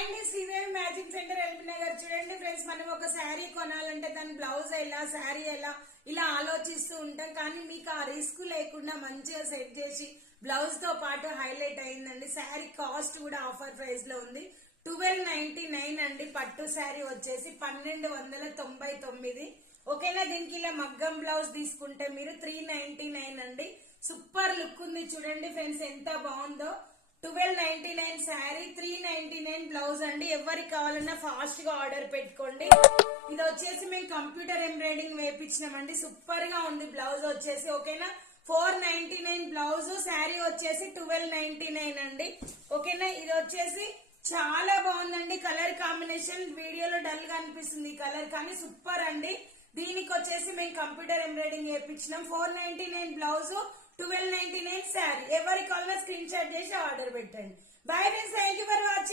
అండి Sridevi matching centre LB Nagar. చూడండి friends, మనం ఒక శారీ కొనాలంటే దాని బ్లౌజ్ ఎలా, శారీ ఎలా ఇలా ఆలోచిస్తూ ఉంటాం. కానీ మీకు ఆ రిస్క్ లేకుండా మంచిగా సెట్ చేసి బ్లౌజ్ తో పాటు హైలైట్ అయిందండి. శారీ కాస్ట్ కూడా ఆఫర్ ప్రైస్ లో ఉంది. 1299 అండి. పట్టు శారీ వచ్చేసి 1299. ఓకేనా. దీనికి ఇలా మగ్గం బ్లౌజ్ తీసుకుంటే మీరు 399 అండి. సూపర్ లుక్ ఉంది. చూడండి ఫ్రెండ్స్ ఎంత బాగుందో. 1299 శారీ, 399 బ్లౌజ్ అండి. ఎవరికి కావాలన్నా ఫాస్ట్ గా ఆర్డర్ పెట్టుకోండి. ఇది వచ్చేసి మేము కంప్యూటర్ ఎంబ్రాయిడింగ్ వేయించినామండి. సూపర్ గా ఉంది బ్లౌజ్ వచ్చేసి. ఓకేనా. 499 బ్లౌజ్, శారీ వచ్చేసి 1299 అండి. ఓకేనా. ఇది వచ్చేసి చాలా బాగుందండి. కలర్ కాంబినేషన్ వీడియోలో డల్ గా అనిపిస్తుంది కలర్, కానీ సూపర్ అండి. దీనికి వచ్చేసి మేము కంప్యూటర్ ఎంబ్రాయిడింగ్ వేయించినాం. 499 బ్లౌజ్, 1299 శారీ. ఎవరికి కావాలన్నా స్క్రీన్ షాట్ చేసి ఆర్డర్ పెట్టండి. Bye friends, thank you for watching.